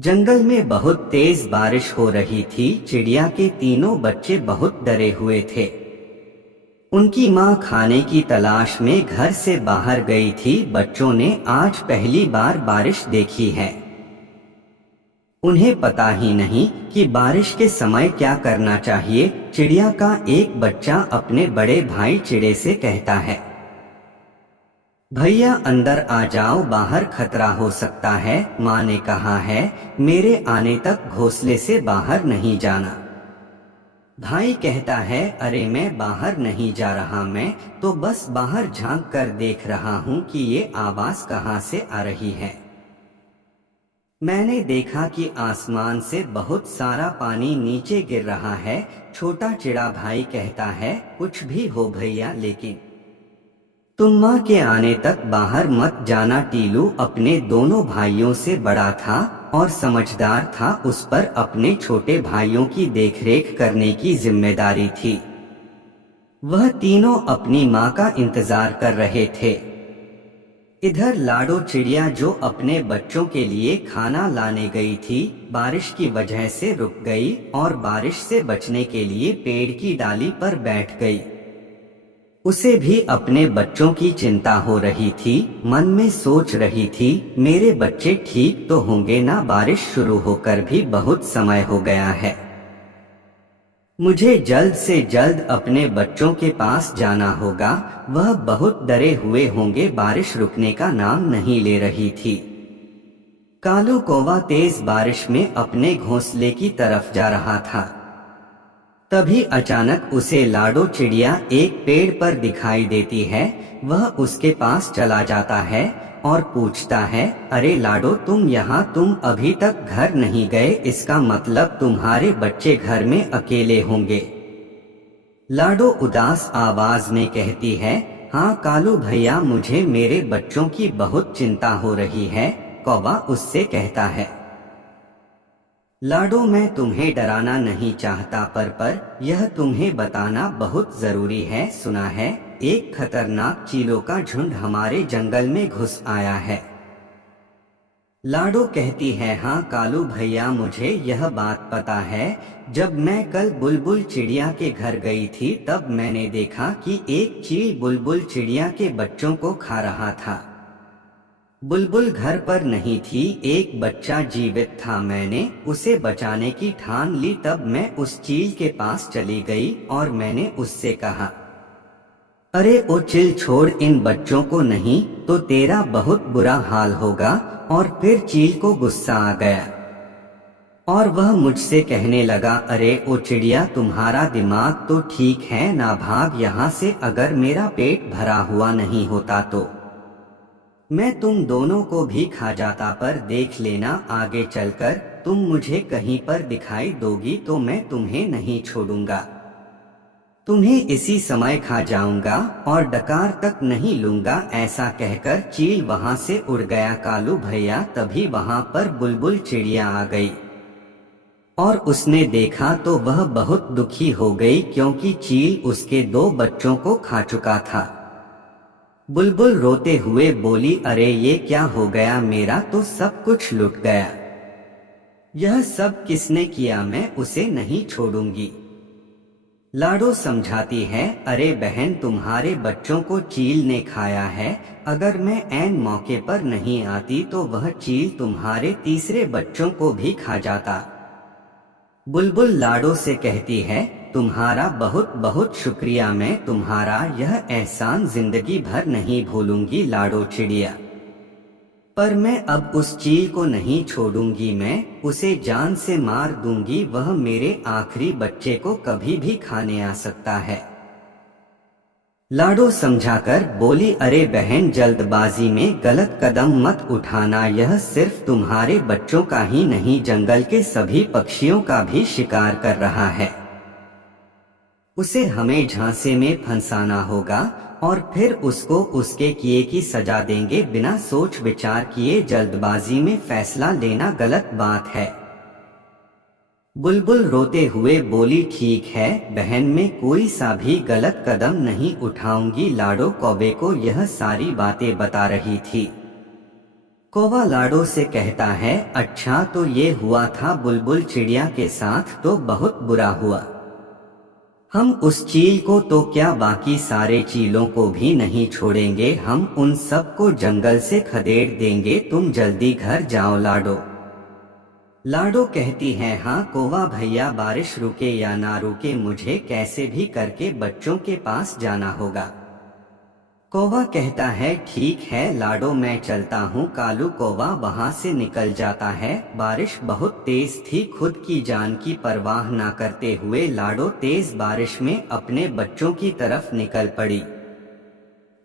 जंगल में बहुत तेज बारिश हो रही थी। चिड़िया के तीनों बच्चे बहुत डरे हुए थे। उनकी माँ खाने की तलाश में घर से बाहर गई थी। बच्चों ने आज पहली बार बारिश देखी है। उन्हें पता ही नहीं कि बारिश के समय क्या करना चाहिए। चिड़िया का एक बच्चा अपने बड़े भाई चिड़े से कहता है, भैया अंदर आ जाओ, बाहर खतरा हो सकता है। माँ ने कहा है, मेरे आने तक घोंसले से बाहर नहीं जाना। भाई कहता है, अरे मैं बाहर नहीं जा रहा, मैं तो बस बाहर झांक कर देख रहा हूँ कि ये आवाज कहाँ से आ रही है। मैंने देखा कि आसमान से बहुत सारा पानी नीचे गिर रहा है। छोटा चिड़ा भाई कहता है, कुछ भी हो भैया, लेकिन तुम माँ के आने तक बाहर मत जाना। टीलू अपने दोनों भाइयों से बड़ा था और समझदार था। उस पर अपने छोटे भाइयों की देखरेख करने की जिम्मेदारी थी। वह तीनों अपनी माँ का इंतजार कर रहे थे। इधर लाडो चिड़िया, जो अपने बच्चों के लिए खाना लाने गई थी, बारिश की वजह से रुक गई और बारिश से बचने के लिए पेड़ की डाली पर बैठ गई। उसे भी अपने बच्चों की चिंता हो रही थी। मन में सोच रही थी, मेरे बच्चे ठीक तो होंगे ना? बारिश शुरू होकर भी बहुत समय हो गया है। मुझे जल्द से जल्द अपने बच्चों के पास जाना होगा। वह बहुत डरे हुए होंगे। बारिश रुकने का नाम नहीं ले रही थी। कालू कौवा तेज बारिश में अपने घोंसले की तरफ जा रहा था। तभी अचानक उसे लाडो चिड़िया एक पेड़ पर दिखाई देती है। वह उसके पास चला जाता है और पूछता है, अरे लाडो, तुम यहाँ? तुम अभी तक घर नहीं गए? इसका मतलब तुम्हारे बच्चे घर में अकेले होंगे। लाडो उदास आवाज में कहती है, हाँ कालू भैया, मुझे मेरे बच्चों की बहुत चिंता हो रही है। कौवा उससे कहता है, लाडो, मैं तुम्हें डराना नहीं चाहता, पर यह तुम्हें बताना बहुत जरूरी है। सुना है, एक खतरनाक चीलों का झुंड हमारे जंगल में घुस आया है। लाडो कहती है, हाँ कालू भैया, मुझे यह बात पता है। जब मैं कल बुलबुल चिड़िया के घर गई थी, तब मैंने देखा कि एक चील बुलबुल चिड़िया के बच्चों को खा रहा था। बुलबुल घर पर नहीं थी, एक बच्चा जीवित था। मैंने उसे बचाने की ठान ली। तब मैं उस चील के पास चली गई और मैंने उससे कहा, अरे ओ चील, छोड़ इन बच्चों को, नहीं तो तेरा बहुत बुरा हाल होगा। और फिर चील को गुस्सा आ गया और वह मुझसे कहने लगा, अरे ओ चिड़िया, तुम्हारा दिमाग तो ठीक है ना? भाग यहाँ से। अगर मेरा पेट भरा हुआ नहीं होता तो मैं तुम दोनों को भी खा जाता। पर देख लेना, आगे चलकर तुम मुझे कहीं पर दिखाई दोगी तो मैं तुम्हें नहीं छोड़ूंगा। तुम्हें इसी समय खा जाऊंगा और डकार तक नहीं लूंगा। ऐसा कहकर चील वहां से उड़ गया। कालू भैया, तभी वहां पर बुलबुल चिड़िया आ गई और उसने देखा तो वह बहुत दुखी हो गई, क्योंकि चील उसके 2 बच्चों को खा चुका था। बुलबुल रोते हुए बोली, अरे ये क्या हो गया? मेरा तो सब कुछ लुट गया। यह सब किसने किया? मैं उसे नहीं छोड़ूंगी। लाडो समझाती है, अरे बहन, तुम्हारे बच्चों को चील ने खाया है। अगर मैं ऐन मौके पर नहीं आती तो वह चील तुम्हारे तीसरे बच्चों को भी खा जाता। बुलबुल लाडो से कहती है, तुम्हारा बहुत बहुत शुक्रिया, मैं तुम्हारा यह एहसान जिंदगी भर नहीं भूलूंगी। लाडो चिड़िया, पर मैं अब उस चील को नहीं छोड़ूंगी। मैं उसे जान से मार दूंगी। वह मेरे आखिरी बच्चे को कभी भी खाने आ सकता है। लाडो समझाकर बोली, अरे बहन, जल्दबाजी में गलत कदम मत उठाना। यह सिर्फ तुम्हारे बच्चों का ही नहीं, जंगल के सभी पक्षियों का भी शिकार कर रहा है। उसे हमें झांसे में फंसाना होगा और फिर उसको उसके किए की सजा देंगे। बिना सोच विचार किए जल्दबाजी में फैसला लेना गलत बात है। बुलबुल रोते हुए बोली, ठीक है बहन, मैं कोई सा भी गलत कदम नहीं उठाऊंगी। लाडो कौवे को यह सारी बातें बता रही थी। कौवा लाडो से कहता है, अच्छा तो ये हुआ था बुलबुल चिड़िया के साथ, तो बहुत बुरा हुआ। हम उस चील को तो क्या, बाकी सारे चीलों को भी नहीं छोड़ेंगे, हम उन सबको जंगल से खदेड़ देंगे, तुम जल्दी घर जाओ लाडो। लाडो कहती है, हाँ कौवा भैया, बारिश रुके या ना रुके मुझे कैसे भी करके बच्चों के पास जाना होगा। कौवा कहता है, ठीक है लाडो मैं चलता हूँ। कालू कौवा वहाँ से निकल जाता है। बारिश बहुत तेज थी, खुद की जान की परवाह ना करते हुए लाडो तेज बारिश में अपने बच्चों की तरफ निकल पड़ी।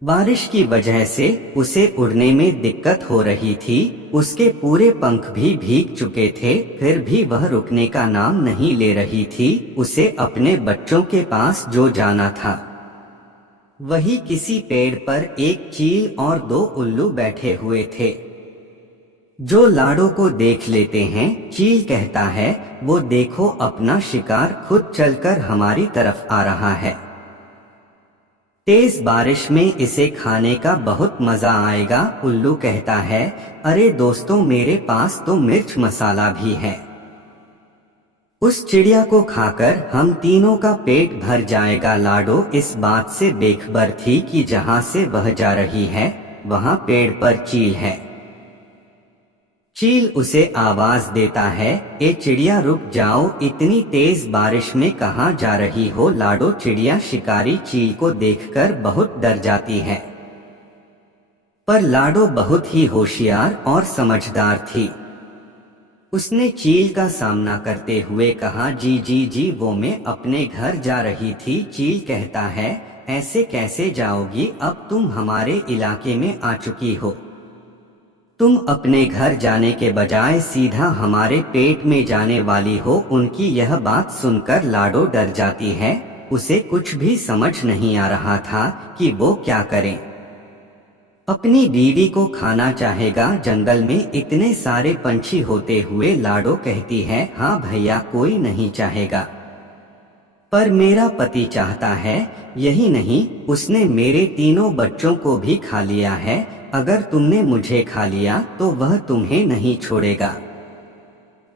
बारिश की वजह से उसे उड़ने में दिक्कत हो रही थी, उसके पूरे पंख भी भीग चुके थे, फिर भी वह रुकने का नाम नहीं ले रही थी। उसे अपने बच्चों के पास जो जाना था। वही किसी पेड़ पर एक चील और 2 उल्लू बैठे हुए थे, जो लाडो को देख लेते हैं। चील कहता है, वो देखो अपना शिकार खुद चलकर हमारी तरफ आ रहा है। तेज बारिश में इसे खाने का बहुत मजा आएगा। उल्लू कहता है, अरे दोस्तों मेरे पास तो मिर्च मसाला भी है, उस चिड़िया को खाकर हम तीनों का पेट भर जाएगा। लाडो इस बात से बेखबर थी कि जहाँ से वह जा रही है वहाँ पेड़ पर चील है। चील उसे आवाज देता है, ए चिड़िया रुक जाओ, इतनी तेज बारिश में कहाँ जा रही हो। लाडो चिड़िया शिकारी चील को देखकर बहुत डर जाती है, पर लाडो बहुत ही होशियार और समझदार थी। उसने चील का सामना करते हुए कहा, जी जी जी वो मैं अपने घर जा रही थी। चील कहता है, ऐसे कैसे जाओगी, अब तुम हमारे इलाके में आ चुकी हो, तुम अपने घर जाने के बजाय सीधा हमारे पेट में जाने वाली हो। उनकी यह बात सुनकर लाडो डर जाती है, उसे कुछ भी समझ नहीं आ रहा था कि वो क्या करे। अपनी बीवी को खाना चाहेगा, जंगल में इतने सारे पंछी होते हुए। लाडो कहती है, हाँ भैया कोई नहीं चाहेगा, पर मेरा पति चाहता है। यही नहीं, उसने मेरे तीनों बच्चों को भी खा लिया है, अगर तुमने मुझे खा लिया तो वह तुम्हें नहीं छोड़ेगा।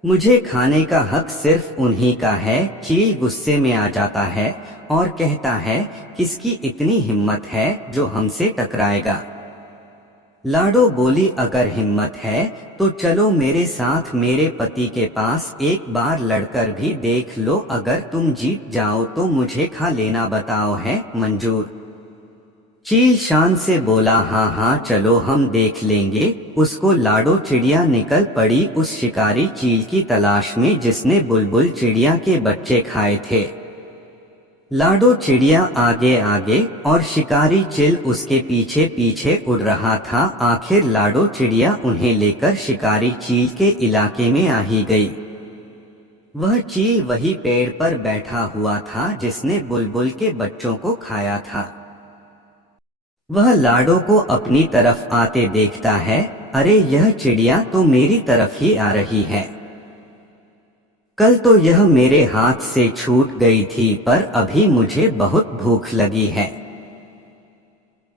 मुझे खाने का हक सिर्फ उन्हीं का है। चील गुस्से में आ जाता है और कहता है, किसकी इतनी हिम्मत है जो हमसे टकराएगा। लाडो बोली, अगर हिम्मत है तो चलो मेरे साथ मेरे पति के पास एक बार लड़कर भी देख लो, अगर तुम जीत जाओ तो मुझे खा लेना, बताओ है मंजूर। चील शान से बोला, हाँ हाँ चलो हम देख लेंगे उसको। लाडो चिड़िया निकल पड़ी उस शिकारी चील की तलाश में जिसने बुलबुल चिड़िया के बच्चे खाए थे। लाडो चिड़िया आगे आगे और शिकारी चील उसके पीछे पीछे उड़ रहा था। आखिर लाडो चिड़िया उन्हें लेकर शिकारी चील के इलाके में आ ही गई। वह चील वही पेड़ पर बैठा हुआ था जिसने बुलबुल के बच्चों को खाया था। वह लाडो को अपनी तरफ आते देखता है, अरे यह चिड़िया तो मेरी तरफ ही आ रही है, कल तो यह मेरे हाथ से छूट गई थी, पर अभी मुझे बहुत भूख लगी है,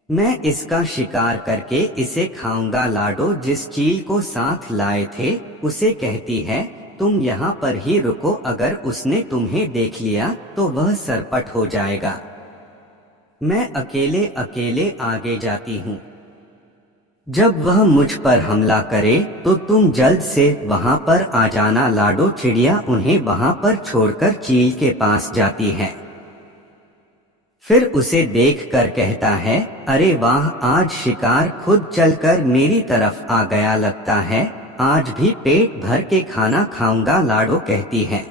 मैं इसका शिकार करके इसे खाऊंगा। लाडो जिस चील को साथ लाए थे उसे कहती है, तुम यहाँ पर ही रुको, अगर उसने तुम्हें देख लिया तो वह सरपट हो जाएगा, मैं अकेले अकेले आगे जाती हूँ, जब वह मुझ पर हमला करे तो तुम जल्द से वहां पर आ जाना। लाडो चिड़िया उन्हें वहां पर छोड़कर चील के पास जाती है, फिर उसे देखकर कहता है, अरे वाह, आज शिकार खुद चलकर मेरी तरफ आ गया लगता है, आज भी पेट भर के खाना खाऊंगा। लाडो कहती है,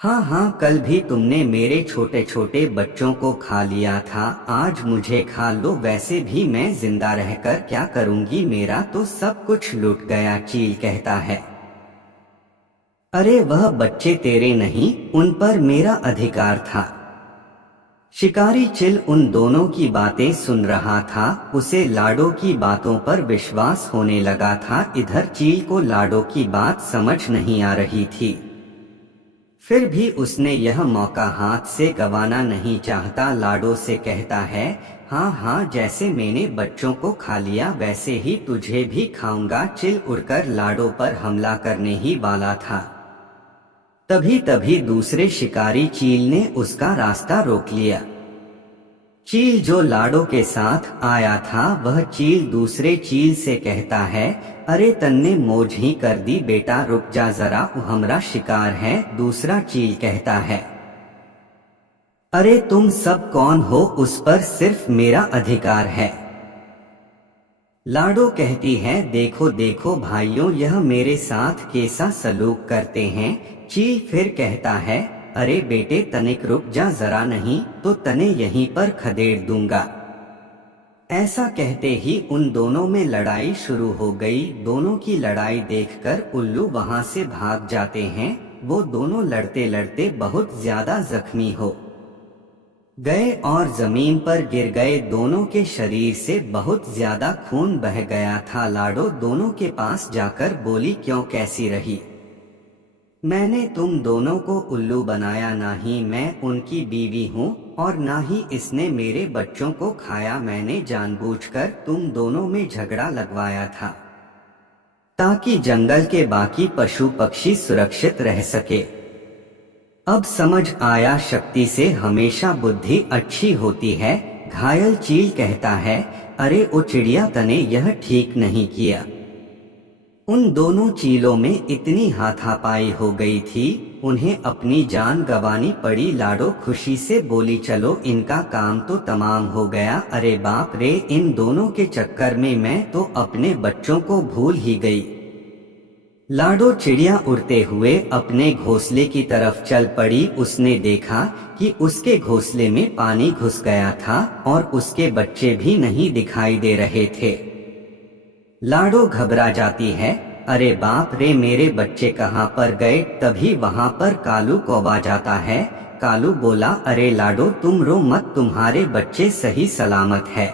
हाँ हाँ कल भी तुमने मेरे छोटे छोटे बच्चों को खा लिया था, आज मुझे खा लो, वैसे भी मैं जिंदा रहकर क्या करूंगी, मेरा तो सब कुछ लुट गया। चील कहता है, अरे वह बच्चे तेरे नहीं, उन पर मेरा अधिकार था। शिकारी चील उन दोनों की बातें सुन रहा था, उसे लाडो की बातों पर विश्वास होने लगा था। इधर चील को लाडो की बात समझ नहीं आ रही थी, फिर भी उसने यह मौका हाथ से गंवाना नहीं चाहता। लाडो से कहता है, हाँ हाँ, जैसे मैंने बच्चों को खा लिया वैसे ही तुझे भी खाऊंगा। चिल उड़कर लाडो पर हमला करने ही वाला था, तभी तभी दूसरे शिकारी चील ने उसका रास्ता रोक लिया। चील जो लाडो के साथ आया था, वह चील दूसरे चील से कहता है, अरे तन्ने मौज ही कर दी बेटा, रुक जा जरा, वो हमरा शिकार है। दूसरा चील कहता है, अरे तुम सब कौन हो, उस पर सिर्फ मेरा अधिकार है। लाडो कहती है, देखो देखो भाइयों, यह मेरे साथ कैसा सलूक करते हैं। चील फिर कहता है, अरे बेटे तनिक रुक जा जरा, नहीं तो तने यहीं पर खदेड़ दूंगा। ऐसा कहते ही उन दोनों में लड़ाई शुरू हो गई। दोनों की लड़ाई देखकर उल्लू वहां से भाग जाते हैं। वो दोनों लड़ते लड़ते बहुत ज्यादा जख्मी हो गए और जमीन पर गिर गए। दोनों के शरीर से बहुत ज्यादा खून बह गया था। लाडो दोनों के पास जाकर बोली, क्यों कैसी रही? मैंने तुम दोनों को उल्लू बनाया, ना ही मैं उनकी बीवी हूँ और ना ही इसने मेरे बच्चों को खाया। मैंने जानबूझकर तुम दोनों में झगड़ा लगवाया था ताकि जंगल के बाकी पशु पक्षी सुरक्षित रह सके। अब समझ आया, शक्ति से हमेशा बुद्धि अच्छी होती है। घायल चील कहता है, अरे ओ चिड़िया, तने यह ठीक नहीं किया। उन दोनों चीलों में इतनी हाथापाई हो गई थी, उन्हें अपनी जान गंवानी पड़ी। लाडो खुशी से बोली, चलो इनका काम तो तमाम हो गया। अरे बाप रे, इन दोनों के चक्कर में मैं तो अपने बच्चों को भूल ही गई। लाडो चिड़िया उड़ते हुए अपने घोंसले की तरफ चल पड़ी। उसने देखा कि उसके घोंसले में पानी घुस गया था और उसके बच्चे भी नहीं दिखाई दे रहे थे। लाडो घबरा जाती है, अरे बाप रे, मेरे बच्चे कहाँ पर गए? तभी वहाँ पर कालू कौवा जाता है। कालू बोला, अरे लाडो तुम रो मत, तुम्हारे बच्चे सही सलामत है।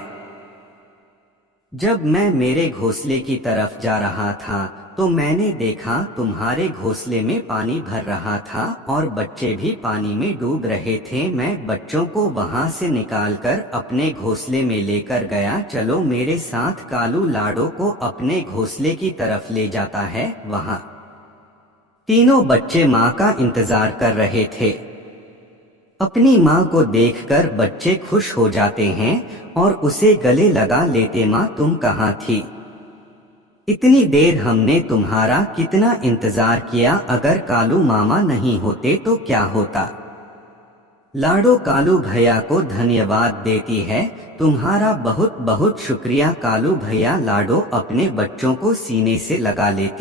जब मैं मेरे घोंसले की तरफ जा रहा था तो मैंने देखा तुम्हारे घोंसले में पानी भर रहा था और बच्चे भी पानी में डूब रहे थे। मैं बच्चों को वहां से निकालकर अपने घोंसले में लेकर गया। चलो मेरे साथ। कालू लाडो को अपने घोंसले की तरफ ले जाता है। वहां तीनों बच्चे माँ का इंतजार कर रहे थे। अपनी माँ को देखकर बच्चे खुश हो जाते हैं और उसे गले लगा लेते, माँ तुम कहाँ थी? इतनी देर हमने तुम्हारा कितना इंतजार किया। अगर कालू मामा नहीं होते तो क्या होता? लाडो कालू भैया को धन्यवाद देती है, तुम्हारा बहुत बहुत शुक्रिया कालू भैया। लाडो अपने बच्चों को सीने से लगा लेती